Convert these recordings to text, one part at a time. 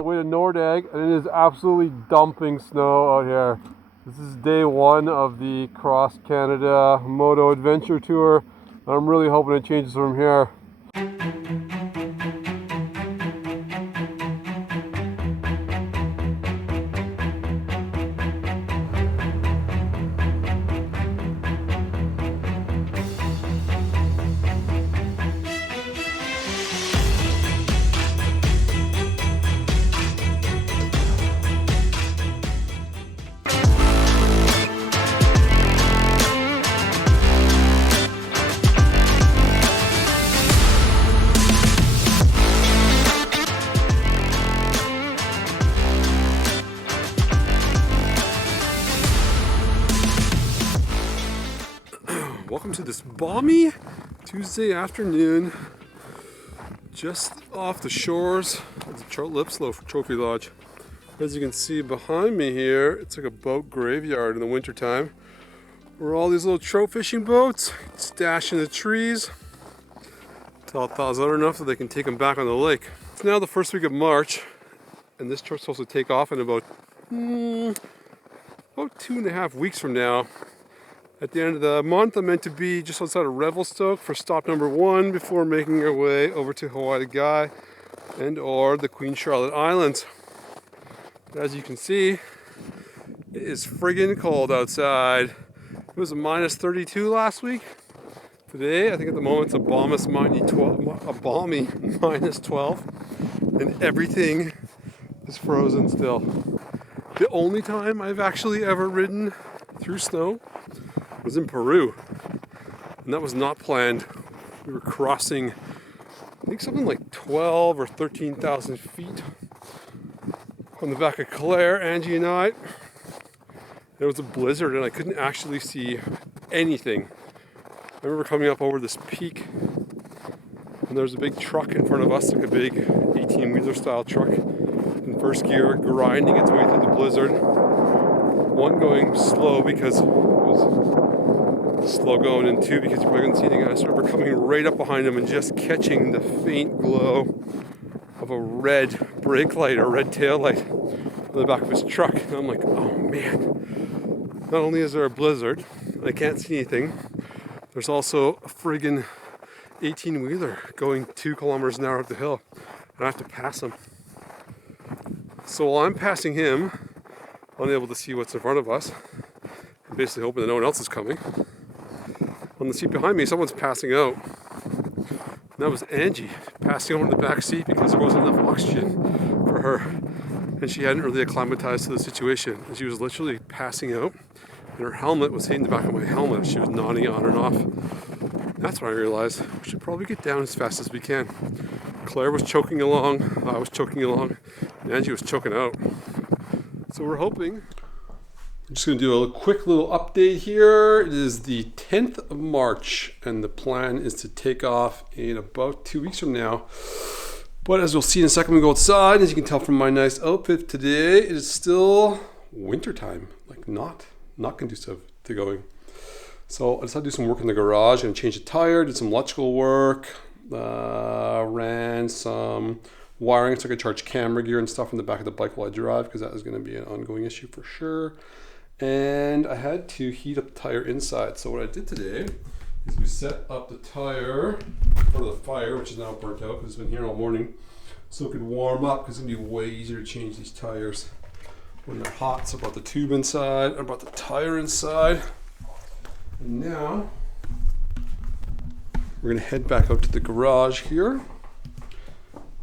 Way to Nordegg, and it is absolutely dumping snow out here. This is day one of the Cross Canada Moto Adventure Tour. I'm really hoping it changes from here. Welcome to this balmy Tuesday afternoon, just off the shores of the 𝒋𝒊𝒏 Trophy Lodge. As you can see behind me here, it's like a boat graveyard in the wintertime, where all these little trout fishing boats stash in the trees until it thaws out enough that they can take them back on the lake. It's now the first week of March, and this trip's supposed to take off in about 2.5 weeks from now. At the end of the month, I'm meant to be just outside of Revelstoke for stop number 1 before making our way over to 𝗔𝗎𝗓 and or the Queen Charlotte Islands. As you can see, it is friggin' cold outside. It was a minus 32 last week. Today, I think at the moment it's a balmy minus 12, and everything is frozen still. The only time I've actually ever ridden through snow was in Peru, and that was not planned. We were crossing, I think, something like 12 or 13,000 feet on the back of Claire, Angie and I. There was a blizzard and I couldn't actually see anything. I remember coming up over this peak and there was a big truck in front of us, like a big 18-wheeler style truck in first gear, grinding its way through the blizzard. One going slow because it was slow going, and 2 because you probably couldn't see anything. I just remember coming right up behind him and just catching the faint glow of a red brake light or red tail light on the back of his truck. And I'm like, oh man, not only is there a blizzard and I can't see anything, there's also a friggin' 18-wheeler going 2 kilometers an hour up the hill, and I have to pass him. So while I'm passing him, unable to see what's in front of us, I'm basically hoping that no one else is coming. On the seat behind me, someone's passing out. And that was Angie passing out in the back seat because there wasn't enough oxygen for her. And she hadn't really acclimatized to the situation. And she was literally passing out. And her helmet was hitting the back of my helmet. She was nodding on and off. And that's when I realized we should probably get down as fast as we can. Claire was choking along, I was choking along, and Angie was choking out. So we're hoping. I'm just going to do a quick little update here. It is the 10th of March, and the plan is to take off in about 2 weeks from now. But as you'll see in a second, we go outside. As you can tell from my nice outfit today, it is still wintertime, like not conducive to going. So I decided to do some work in the garage and change the tire, did some electrical work, ran some wiring so I could charge camera gear and stuff from the back of the bike while I drive, because that is going to be an ongoing issue for sure. And I had to heat up the tire inside. So what I did today is we set up the tire for the fire, which is now burnt out because it's been here all morning, so it could warm up, because it's going to be way easier to change these tires when they're hot. So I brought the tube inside, I brought the tire inside, and now we're going to head back out to the garage here. And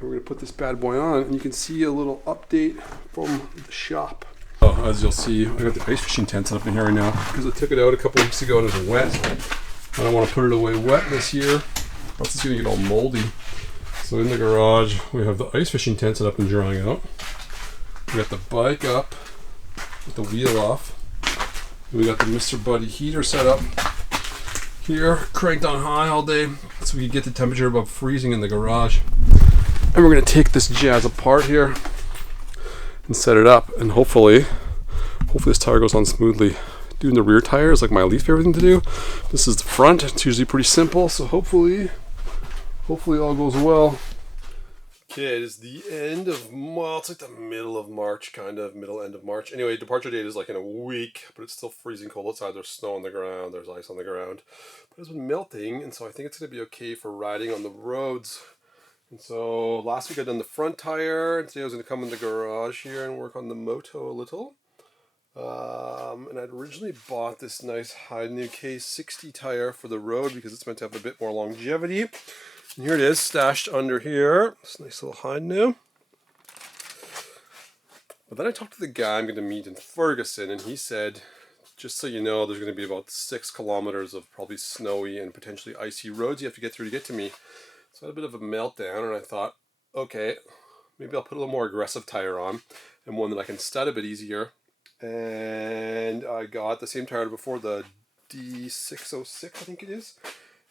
we're going to put this bad boy on, and you can see a little update from the shop. Oh, as you'll see, I got the ice fishing tent set up in here right now because I took it out a couple weeks ago and it was wet. I don't want to put it away wet this year, or else it's going to get all moldy. So in the garage, we have the ice fishing tent set up and drying out. We got the bike up with the wheel off. We got the Mr. Buddy heater set up here, cranked on high all day so we can get the temperature above freezing in the garage. And we're going to take this jazz apart here and set it up, and hopefully this tire goes on smoothly. Doing the rear tire is like my least favorite thing to do. This is the front. It's usually pretty simple, so hopefully all goes well. Okay, it is the end of, well, it's like the middle of March, kind of, end of March. Anyway, departure date is like in a week, but it's still freezing cold outside. There's snow on the ground, there's ice on the ground. But it's been melting, and so I think it's going to be okay for riding on the roads. And so last week I done the front tire, and today I was going to come in the garage here and work on the moto a little. And I'd originally bought this nice 𝗔𝗍𝗂𝗁 𝗂𝗁 tire for the road because it's meant to have a bit more longevity. And here it is, stashed under here. This nice little 𝗔𝗍𝗂. But then I talked to the guy I'm going to meet in Ferguson, and he said, just so you know, there's going to be about 6 kilometers of probably snowy and potentially icy roads you have to get through to get to me. So I had a bit of a meltdown, and I thought, okay, maybe I'll put a little more aggressive tire on, and one that I can stud a bit easier. And I got the same tire before, the 𝗔𝗍𝗂𝗁, I think it is.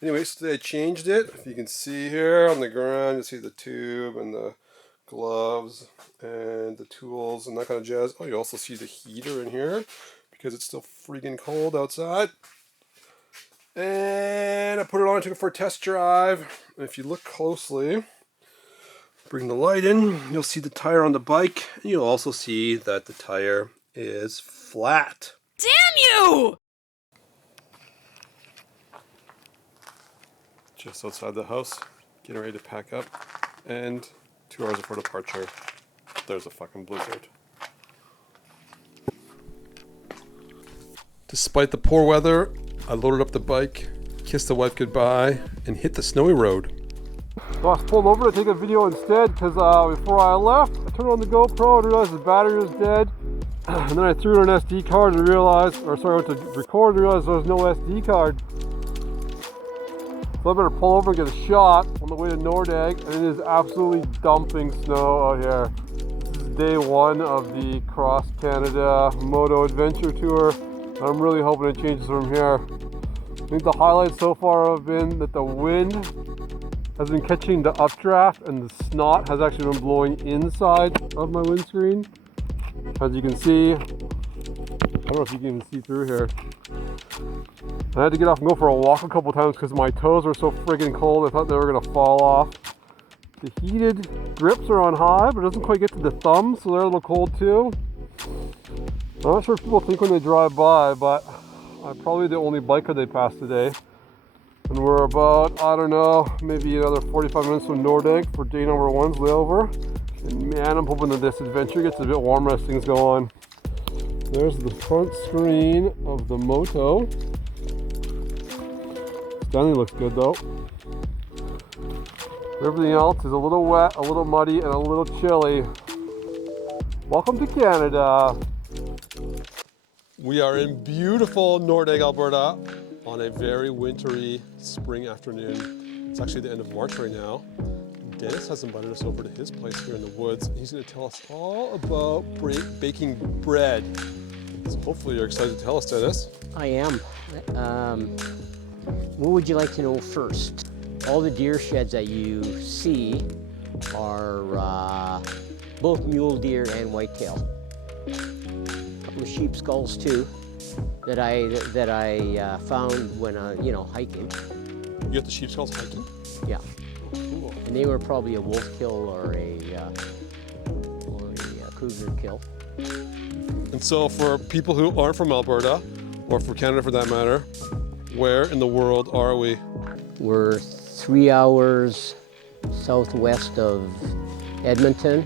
Anyway, so today I changed it. If you can see here on the ground, you see the tube and the gloves and the tools and that kind of jazz. Oh, you also see the heater in here because it's still freaking cold outside. And I put it on, I took it for a test drive. And if you look closely, bring the light in, you'll see the tire on the bike. And you'll also see that the tire is flat. Damn you! Just outside the house, getting ready to pack up, and 2 hours before departure, there's a fucking blizzard. Despite the poor weather, I loaded up the bike, kissed the wife goodbye, and hit the snowy road. So I pulled over to take a video instead because before I left, I turned on the GoPro and realized the battery was dead. And then I threw in an SD card and realized, I went to record and realized there was no SD card. So I better pull over and get a shot on the way to Nordegg, and it is absolutely dumping snow out here. This is day 1 of the Cross Canada Moto Adventure Tour. I'm really hoping it changes from here. I think the highlights so far have been that the wind has been catching the updraft and the snot has actually been blowing inside of my windscreen. As you can see, I don't know if you can even see through here. I had to get off and go for a walk a couple times because my toes were so friggin' cold I thought they were gonna fall off. The heated grips are on high, but it doesn't quite get to the thumb, so they're a little cold too. I'm not sure if people think when they drive by, but I'm probably the only biker they pass today. And we're about, I don't know, maybe another 45 minutes from Nordegg for day number 1's layover. And man, I'm hoping that this adventure gets a bit warmer as things go on. There's the front screen of the Moto. Stanley looks good though. Everything else is a little wet, a little muddy, and a little chilly. Welcome to Canada. We are in beautiful Nordegg, Alberta on a very wintry spring afternoon. It's actually the end of March right now. Dennis has invited us over to his place here in the woods, and he's going to tell us all about baking bread. So hopefully you're excited to tell us, Dennis. I am. What would you like to know first? All the deer sheds that you see are both mule deer and whitetail. A couple of sheep skulls too that I found when hiking. You got the sheep skulls hiking? Yeah. Cool. And they were probably a wolf kill or a cougar kill. And so for people who aren't from Alberta, or for Canada for that matter, where in the world are we? We're 3 hours southwest of Edmonton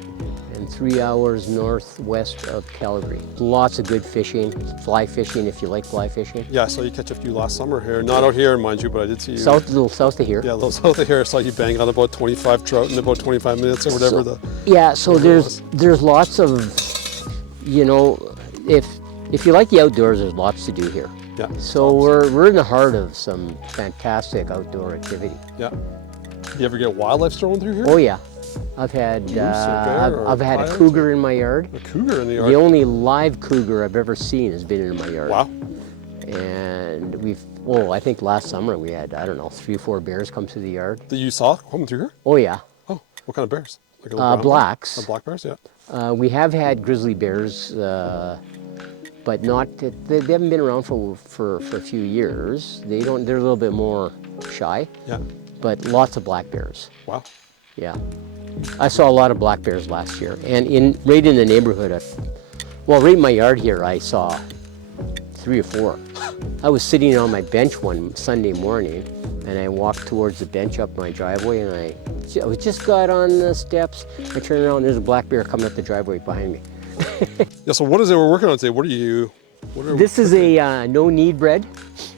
and 3 hours northwest of Calgary. Lots of good fishing, fly fishing if you like fly fishing. Yeah, I saw you catch a few last summer here. Not out here, mind you, but I did see you. A little south of here. Yeah, a little south of here. I saw you bang on about 25 trout in about 25 minutes or whatever. So there's lots of, if you like the outdoors, there's lots to do here. Yeah. So we're in the heart of some fantastic outdoor activity. Yeah. You ever get wildlife strolling through here? Oh yeah. I've had a cougar in my yard. A cougar in the yard? The only live cougar I've ever seen has been in my yard. Wow. And I think last summer we had, 3 or 4 bears come through the yard. That you saw coming through here? Oh yeah. Oh, what kind of bears? Like a little blacks. Black bears, yeah. We have had grizzly bears, but they haven't been around for a few years. They're a little bit more shy. Yeah. But lots of black bears. Wow. Yeah. I saw a lot of black bears last year, and right in the neighborhood, well, right in my yard here, I saw 3 or 4. I was sitting on my bench one Sunday morning, and I walked towards the bench up my driveway, and I just got on the steps. I turned around, there's a black bear coming up the driveway behind me. Yeah, so what is it we're working on today? What are This is a no-knead bread.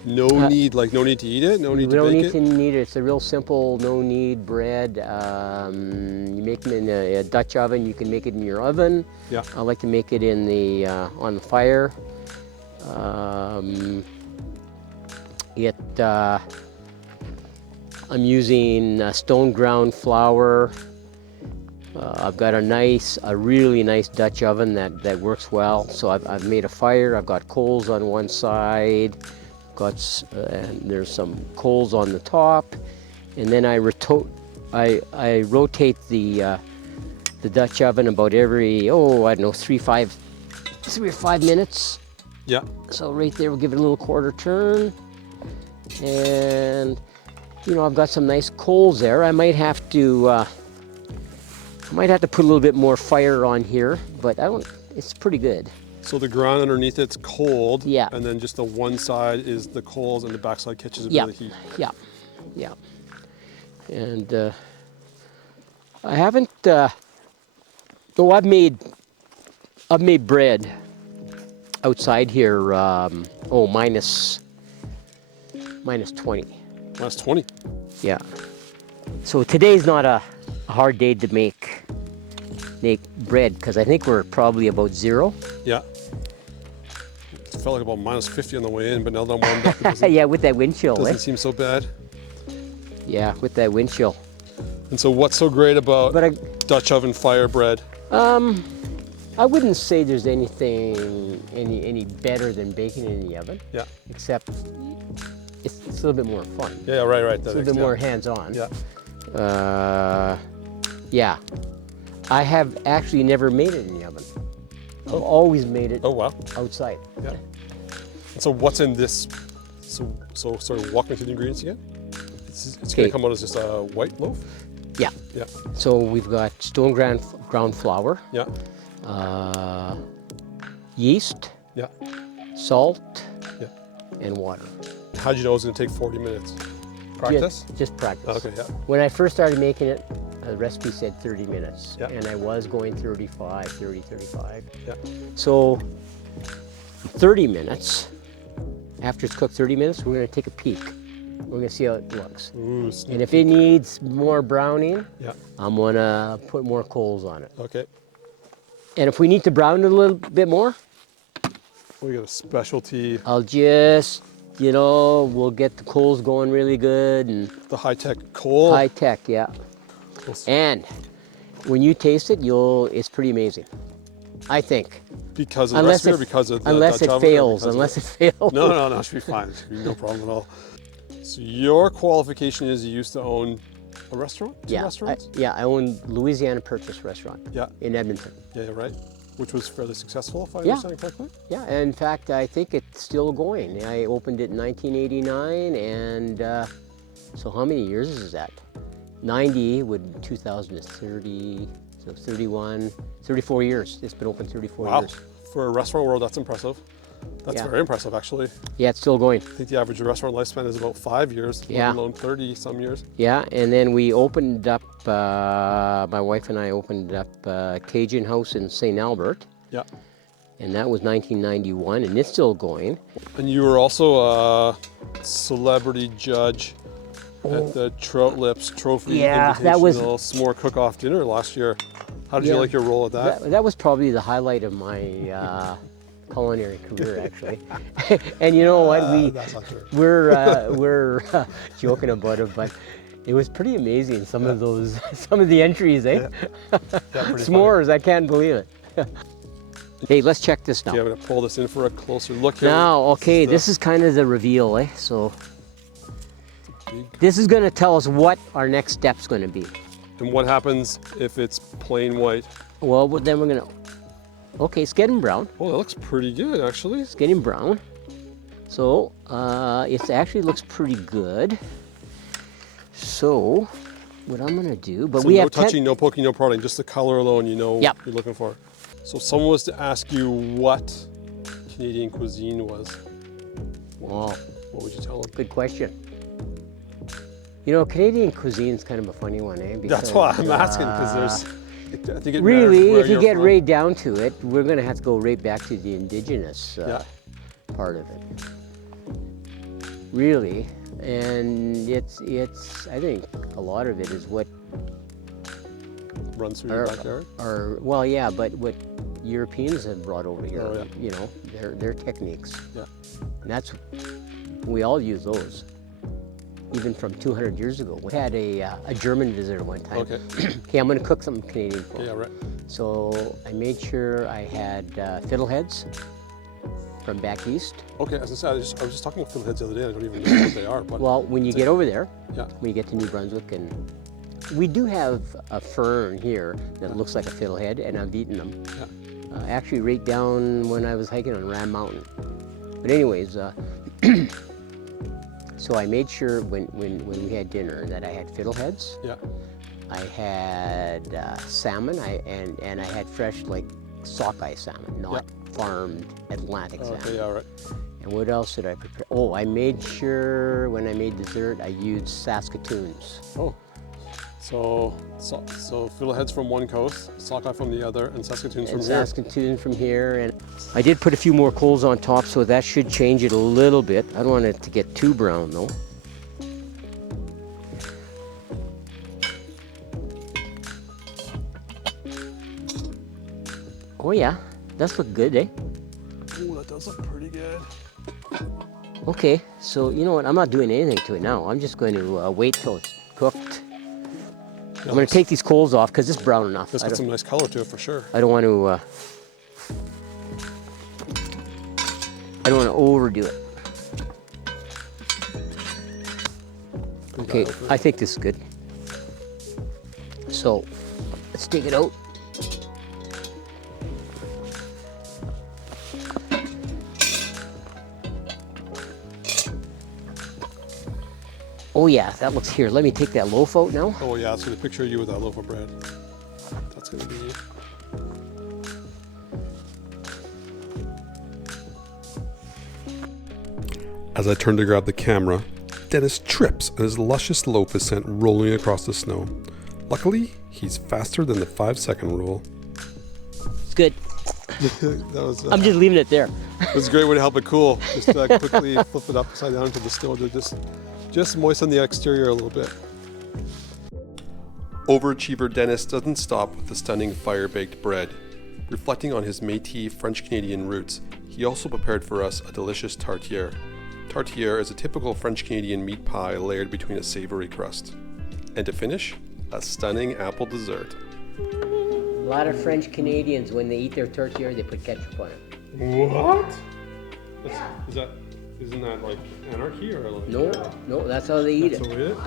No need, like no need to eat it? No need to bake it? We don't need to knead it. It's a real simple no-knead bread. You make them in a Dutch oven. You can make it in your oven. Yeah. I like to make it in the on the fire. I'm using stone ground flour. I've got a really nice Dutch oven that works well. So I've made a fire. I've got coals on one side. And there's some coals on the top, and then I rotate the Dutch oven about every I don't know 3 or 5 minutes. Yeah. So right there, we'll give it a little quarter turn, and I've got some nice coals there. I might have to put a little bit more fire on here, but it's pretty good. So the ground underneath it's cold, yeah, and then just the one side is the coals, and the backside catches a bit of the heat. Yeah, yeah. And I haven't. I've made bread outside here. Minus 20. Minus 20. Yeah. So today's not a hard day to make bread because I think we're probably about 0. Yeah. It felt like about minus 50 on the way in, but now that I'm warmed up, yeah, with that wind chill. Doesn't seem so bad. Yeah, with that wind chill. And so, what's so great about Dutch oven fire bread? I wouldn't say there's anything any better than baking it in the oven. Yeah. Except it's a little bit more fun. Yeah, right. It's a little bit more hands-on. Yeah. Yeah. I have actually never made it in the oven. I've always made it outside. Yeah. And so what's in this? So sort of walk me through the ingredients again. It's going to come out as just a white loaf? Yeah. Yeah. So we've got stone ground flour. Yeah. Yeast. Yeah. Salt. Yeah. And water. How'd you know it was going to take 40 minutes? Practice? Just practice. Okay, yeah. When I first started making it, the recipe said 30 minutes. Yeah. And I was going 35. Yeah. So 30 minutes, after it's cooked 30 minutes, we're going to take a peek. We're going to see how it looks. Ooh, and if it needs more browning, yeah, I'm going to put more coals on it. Okay. And if we need to brown it a little bit more, we got a specialty. I'll just, we'll get the coals going really good. And the high-tech coal? High-tech, yeah. And when you taste it, it's pretty amazing, I think. Because of the recipe or because of the unless Dutch it oven? fails, unless it fails. No, it should be fine. It should be no problem at all. So your qualification is you used to own a restaurant? Two restaurants? I own Louisiana Purchase Restaurant in Edmonton. Yeah, right. Which was fairly successful, if I understand correctly? Yeah, in fact, I think it's still going. I opened it in 1989, and so how many years is that? 90 would 2030, so 31, 34 years. It's been open 34 years. For a restaurant world, that's impressive. That's very impressive, actually. Yeah, it's still going. I think the average restaurant lifespan is about 5 years, let alone 30 some years. Yeah, and then we opened up, my wife and I opened up Cajun House in St. Albert. Yeah. And that was 1991, and it's still going. And you were also a celebrity judge at the Trout Lips Trophy Invitational S'more Cook-Off Dinner last year. How did you like your role at that? That was probably the highlight of my culinary career, actually. And you know what? We're joking about it, but it was pretty amazing. Some of the entries, eh? S'mores, funny. I can't believe it. Hey, let's check this now. Okay, I'm gonna pull this in for a closer look here. Now, okay, this is kind of the reveal, eh? So this is going to tell us what our next step's going to be. And what happens if it's plain white? Well, then we're going to... Okay, it's getting brown. Oh, that looks pretty good, actually. It's getting brown. So, it actually looks pretty good. So, what I'm gonna do, but So we no have touching, no poking, no prodding, just the color alone, you know Yep. what you're looking for. So if someone was to ask you what Canadian cuisine was, Wow, what would you tell them? good question. You know, Canadian cuisine is kind of a funny one, eh? That's why I'm asking, because there's, I think it matters really, where if you you're get from. right down to it, we're gonna have to go right back to the indigenous Yeah. part of it. Really, and it's. I think a lot of it is what Runs through your backyard. well, yeah, but what Europeans have brought over here. Oh, yeah. You know, their techniques. Yeah. And that's, we all use those, even from 200 years ago. We had a German visitor one time. Okay. Okay, I'm gonna cook something Canadian for Yeah, him. right. So I made sure I had fiddleheads from back east. Okay, as I said, I was just talking about fiddleheads the other day. I don't even know what they are. But Well, when you get over there, yeah. when you get to New Brunswick, and we do have a fern here that looks like a fiddlehead, and I've eaten them. Yeah. Actually, right down when I was hiking on Ram Mountain. But anyways, so I made sure when we had dinner that I had fiddleheads. Yeah. I had salmon, and I had fresh like sockeye salmon, not farmed Atlantic salmon. Okay, yeah, right. And what else did I prepare? Oh, I made sure when I made dessert I used Saskatoons. Oh. So fiddleheads from one coast, sockeye from the other, and Saskatoons from And here. Saskatoon from here, and I did put a few more coals on top, so that should change it a little bit. I don't want it to get too brown though. Oh yeah, does look good, eh? Ooh, that does look pretty good. Okay, so you know what? I'm not doing anything to it now. I'm just going to wait till it's cooked. I'm going to take these coals off because it's brown enough. It's got some nice color to it for sure. I don't want to. I don't want to overdo it. Okay, I think this is good. So let's take it out. Oh yeah, that looks here. Let me take that loaf out now. Oh yeah, so the picture of you with that loaf of bread. That's gonna be you. As I turn to grab the camera, Dennis trips and his luscious loaf is sent rolling across the snow. Luckily, he's faster than the 5-second rule. It's good. That was, I'm just leaving it there. it was a great way to help it cool. Just quickly flip it upside down to the snow to just moisten the exterior a little bit. Overachiever Dennis doesn't stop with the stunning fire-baked bread. Reflecting on his Métis French-Canadian roots, he also prepared for us a delicious tartiere. Tartiere is a typical French-Canadian meat pie layered between a savory crust. And to finish, a stunning apple dessert. A lot of French Canadians, when they eat their tortilla, they put ketchup on it. What? Isn't that like anarchy or like? No, that's how they eat it. That's it?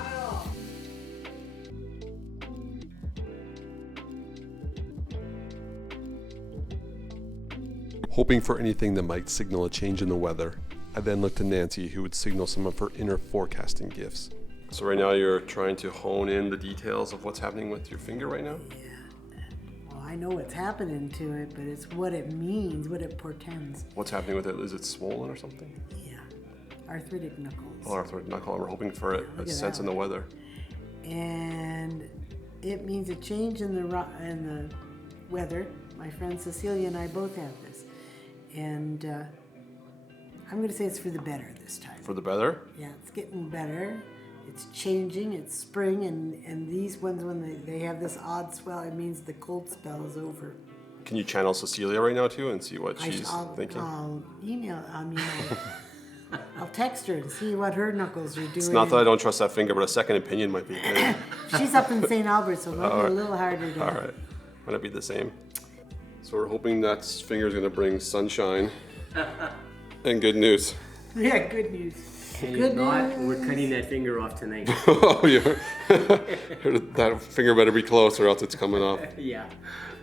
Hoping for anything that might signal a change in the weather, I then looked to Nancy, who would signal some of her inner forecasting gifts. So right now you're trying to hone in the details of what's happening with your finger right now? Well, I know what's happening to it, but it's what it means, what it portends. What's happening with it? Is it swollen or something? Yeah, arthritic knuckles. Oh, arthritic knuckle. We're hoping for a at sense in that. the weather. And it means a change in the weather. My friend Cecilia and I both have this. And I'm going to say it's for the better this time. For the better? Yeah, it's getting better. It's changing. It's spring, and these ones, when they have this odd swell, it means the cold spell is over. Can you channel Cecilia right now too and see what she's thinking? I'll I'll text her and see what her knuckles are doing. It's not that I don't trust that finger, but a second opinion might be good. She's up in St. Albert, so it might be a little harder to... All right. Might it be the same? So we're hoping that finger's going to bring sunshine and good news. Yeah, good news. And Good if not, news. we're cutting that finger off tonight. Oh, yeah. That finger better be close or else it's coming off. Yeah,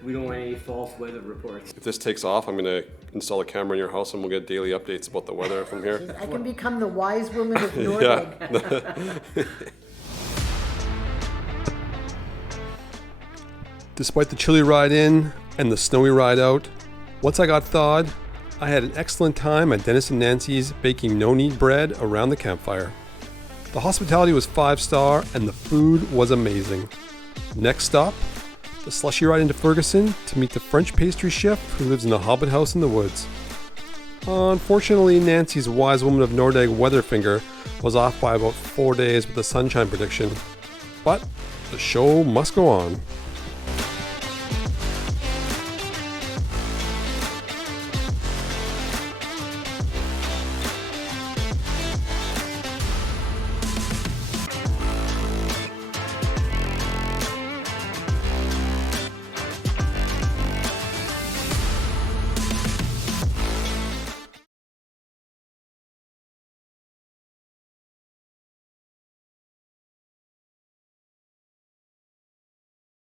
we don't want any false weather reports. If this takes off, I'm going to install a camera in your house and we'll get daily updates about the weather from here. I can become the wise woman of Norway. Yeah. Despite the chilly ride in and the snowy ride out, once I got thawed, I had an excellent time at Dennis and Nancy's baking no-knead bread around the campfire. The hospitality was 5-star and the food was amazing. Next stop, the slushy ride into Ferguson to meet the French pastry chef who lives in a hobbit house in the woods. Unfortunately, Nancy's wise woman of Nordegg weatherfinger was off by about 4 days with the sunshine prediction, but the show must go on.